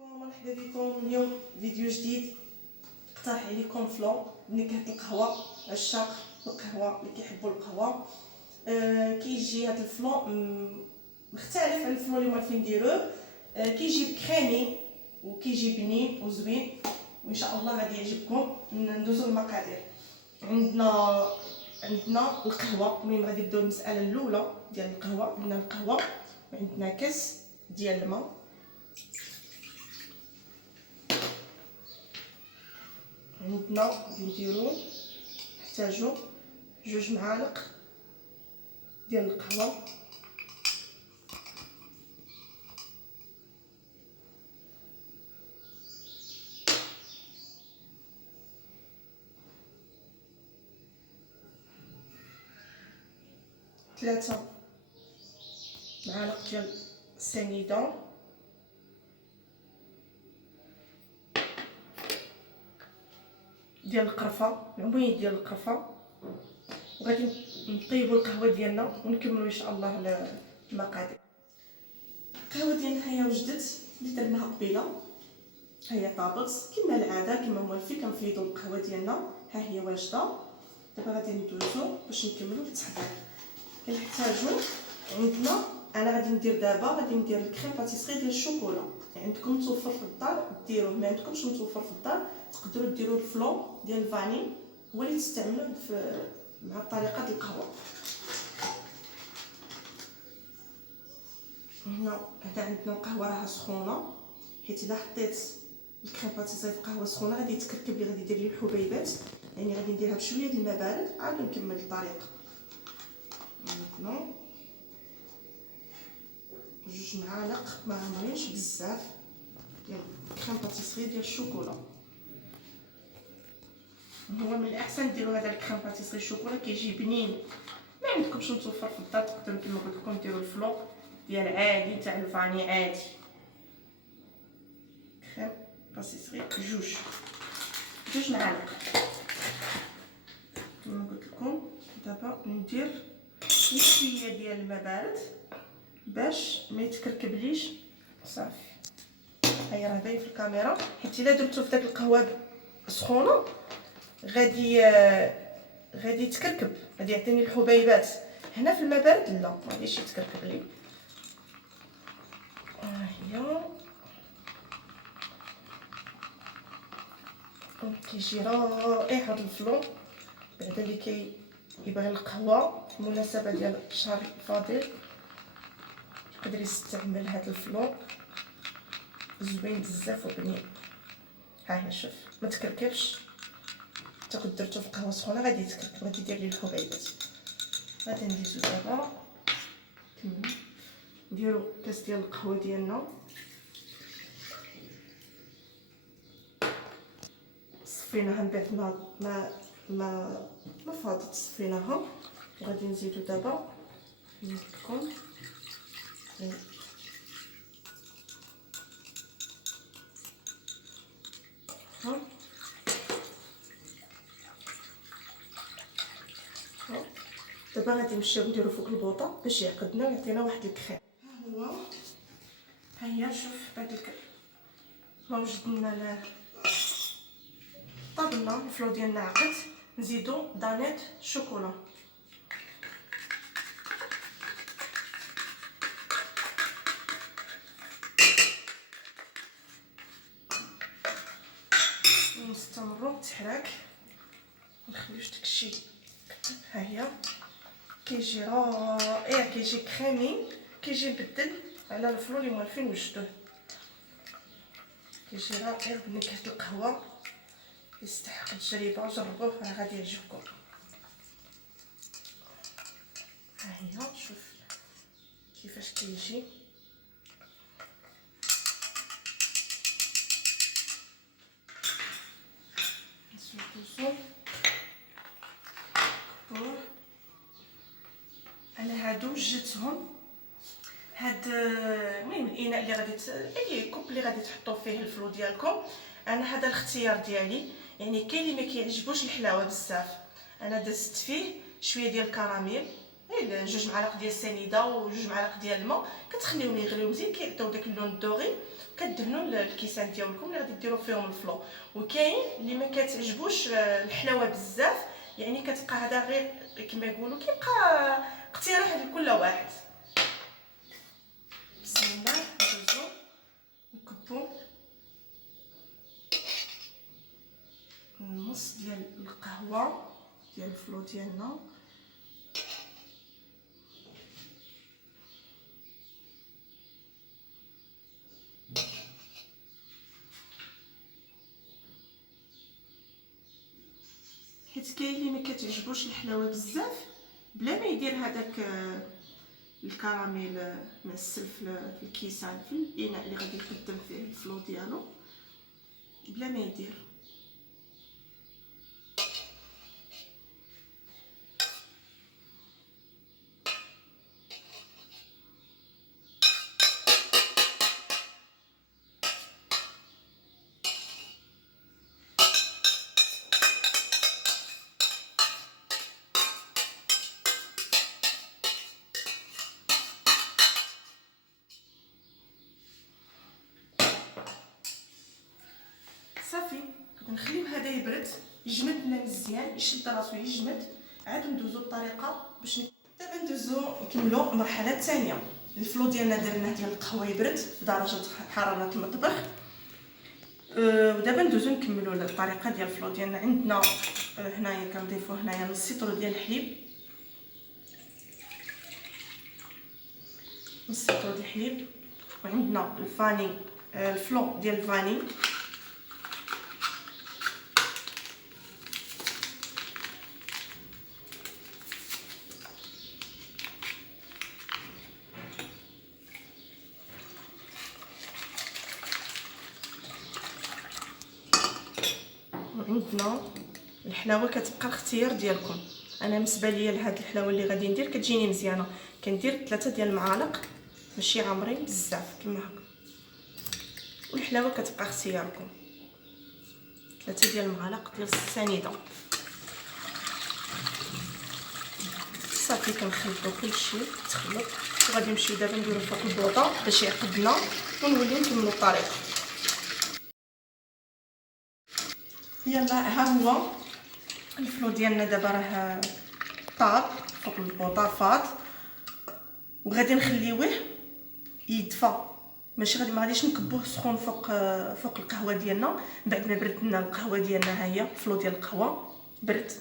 مرحبا بكم. اليوم فيديو جديد اقترح عليكم فلو بنكهه القهوه. عشاق القهوه اللي كيحبوا القهوه كيجي هذا الفلو مختلف على الفلو اللي عارفين نديروه. كيجي كريمي وكيجي بنين وزوين، وان شاء الله غادي يعجبكم. ندوزو المقادير. عندنا القهوه. المهم غادي نبداو المساله الاولى ديال القهوه. عندنا القهوه وعندنا كاس ديال الماء، عندنا نديرو نحتاجو 2 معالق ديال القهوه، ثلاثة معالق ديال سنيده، ديال القرفه، العميد ديال القرفه. وغادي نطيبوا القهوه ديالنا ونكملوا ان شاء الله المقادير. القهوه ديالنا هي وجدت اللي درناها قبيله، هي طابت كما العاده كما موالفين كنفيضوا القهوه ديالنا. ها هي واجده. دابا غادي ندوزو باش نكملوا التحضير. كنحتاجو عندنا، انا غادي ندير دابا غادي ندير الكريم باتيسري ديال الشوكولا. عندكم متوفر في الدار ديروه، ما عندكمش متوفر في الدار تقدروا ديروا الفلو ديال الفاني هو اللي تستعملوه مع طريقه القهوه. هنا عندنا القهوه راها سخونه، حيت الا حطيت الكريم باتيسري في قهوه سخونه غادي يتكركب لي، غادي يدير لي الحبيبات. يعني غادي نديرها بشويه د الماء بارد عاد نكمل الطريقه. عندنا 2 معالق ما عمرينش بزاف ديال الكريم باتيسري ديال الشوكولا. هو من الاحسن ديروا هذا الكريم باتيسري الشوكولا، كيجي بنين. ما عندكمش متوفر في الدار تقدروا كما قلت لكم ديروا الفلو ديال عادي تاع الفاني عادي. كريم باتيسري 2 معالق كما قلت لكم. دابا ندير شويه ديال الماء بارد باش ما يتكركبليش. صافي، هيا راه باين في الكاميرا، حيت الا درتو في داك القهوه سخونه غادي يتكركب، غادي يعطيني الحبيبات. هنا في الماء بارد لا، ما غاديش يتكركب لي. ها هي كيجي رائع هذا الفلو بعد اللي كيبغي القهوه في المناسبه ديال الشهر الفضيل يقدر يستعمل هذا الفلو زوين بزاف وبنين. ها هي شوف ما تكركبش، حتى كنت درتو في قهوه سخونه غادي يتكركب، غادي يدير لي الحبيبات. غادي نديزو دابا نديرو كاس ديال القهوه ديالنا. صفيناها من بعد ما فاضت، صفيناها. وغادي نزيدو دابا نزيدكم دابا غادي نمشيو نديرو فوق البوطه باش يعقدنا ويعطينا واحد الكريم. ها هي شوف هذيك ما وجدنا طابلنا الفلو ديالنا عقد. نزيدو دانيت شوكولا. ونستمروا بالتحراك، منخليوش داكشي. ها هي كيجي رائع، كيجي كريمي، كيجي مبدل على الفلو اللي موالفين وجدوه. كيجي رائع بنكهه القهوه، يستحق التجربه. جربوه راه غادي يعجبكم. ها هي شوف كيفاش كيجي. نسوقو انا هادو جدتهم. هاد المهم الاناء اللي غادي اي كوب اللي غادي تحطوا فيه الفلو ديالكم. انا هذا الاختيار ديالي، يعني كاين اللي ما كيعجبوش الحلاوه بزاف. انا دزت فيه شويه ديال الكراميل، 2 معالق ديال السنيده و2 معالق ديال الماء، كتخليهم يغليو مزيان، كيعطيو داك اللون الدوغي. كدهنوا الكيسان ديالكم اللي غادي ديروا فيهم الفلو. وكاين اللي ما كتعجبوش الحلاوه بزاف، يعني كتبقى هذا غير كما يقولوا كيبقى اقتراح لكل واحد. بسم الله ندوزو نكبو النص ديال القهوه ديال الفلو ديالنا. حيت كاين اللي ما كتعجبوش الحلاوه بزاف، بلا ما يدير هذاك الكراميل معسل في الكيسان في الاناء اللي غادي يقدم فيه الفلو ديالو، بلا ما يدير. صافي نخليو هذا يبرد يجمد لنا مزيان، يشد راسو يجمد، عاد ندوزو الطريقه باش دابا ندوزو نكملو المرحله الثانيه. الفلو ديالنا درناه ديال القهوه يبرد في درجه حراره المطبخ. ودابا ندوزو نكملو الطريقه ديال الفلو ديالنا. عندنا هنايا كنضيفو هنايا نص لتر ديال الحليب، نص لتر ديال الحليب، وعندنا الفاني الفلو ديال الفاني، وعندنا الحلاوه كتبقى الاختيار ديالكم. انا بالنسبه ليا لهاد الحلاوه اللي غادي ندير كتجيني مزيانه، كندير 3 ديال المعالق ماشي عامرين بزاف كما هكا، والحلاوه كتبقى اختياركم. 3 ديال المعالق ديال السنيده. صافي كنخلطو كلشي تخلط، وغادي نمشيو دابا نديرو فوق البوطه باش يعقدنا ونوليو نكملو الطريقه. يلا ها هو الفلو ديالنا دابا راه طاب فوق البوطه فاض، وغادي نخليوه يدفى، ماشي ما غاديش نكبوه سخون فوق القهوه ديالنا. بعد ما بردنا القهوه ديالنا، ها هي الفلو ديال القهوه برد،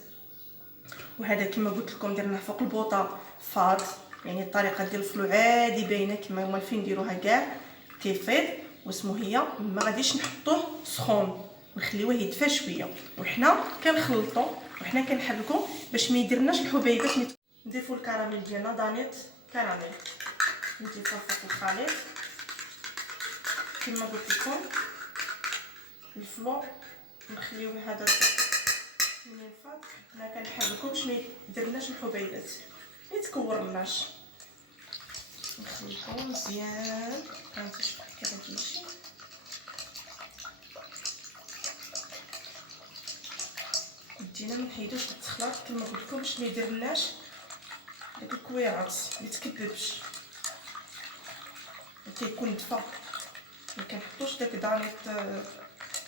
وهذا كما قلت لكم درناه فوق البوطه فاض، يعني الطريقه ديال الفلو عادي باينه كما موالفين نديروها كاع كيفيض. واسمو هي ما غاديش نحطوه سخون، نخليوه يدفى شويه، وحنا كنخلطو وحنا كنحركو باش ما يديرناش الحبيبات. نضيفو الكراميل ديالنا، دانيت كراميل نضيفوه فوق الخليط كما قلت لكم. الفلو نخليوه هذا منين فاض حنا كنحركو باش ما يديرناش الحبيبات، ما يتكورناش. نخلطو مزيان، هانتي شوف كيف غتمشي. بدينا ما نحيدوش التخلاط كما قلت لكم باش ما يديرلناش داك الكويرات، ما يتكببش، كيكون دفا. ما كنحطوش داك دانيت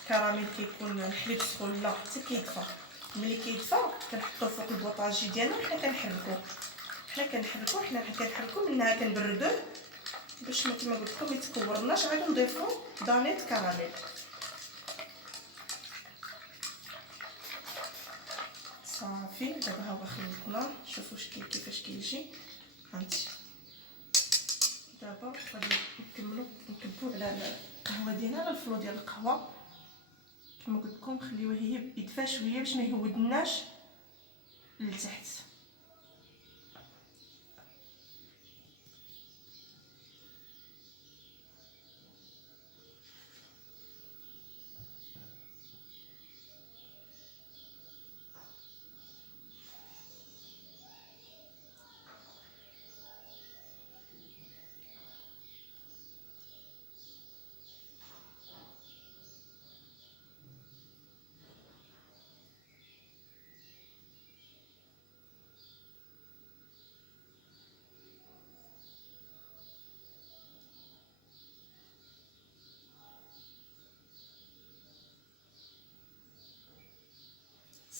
كراميل كيكون الحليب سخون، لا حتى كيدفى. ملي كيدفى كنحطوه فوق البوطاجي ديالنا وحنا كنحركو منها كنبردوه باش ما كما قلت لكم يتكورناش. عاد نضيفو دانيت كراميل. صافي دابا ها هو خلطنا، شوفوا كيفاش كيجي. هانتي دابا غادي نكبو على القهوه ديالنا، على الفلو ديال القهوه كما قلت لكم. خليوه يدفى شويه باش ما يهودناش لتحت.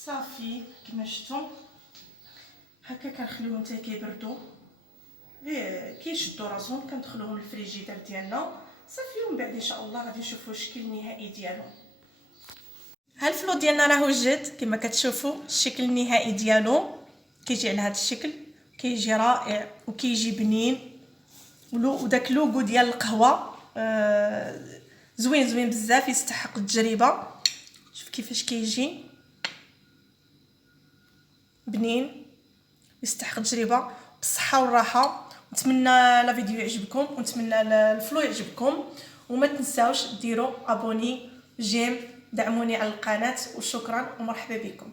صافي كما شفتوا هكا كنخليوهم حتى كيبردوا غير كيشدوا راسهم كندخلوهم للفريجيدير ديالنا صافي. ومن بعد ان شاء الله غادي نشوفوا الشكل النهائي ديالهم. ها الفلو ديالنا راه وجد كما كتشوفوا الشكل النهائي ديالو كيجي على هذا الشكل كيجي رائع وكيجي بنين وداك اللوغو ديال القهوه زوين بزاف يستحق التجربه. شوف كيفاش كيجي بنين يستحق التجربه بالصحه والراحه. نتمنى لا فيديو يعجبكم ونتمنى الفلو يعجبكم وما تنساوش ديروا ابوني جيم دعموني على القناه وشكرا ومرحبا بكم.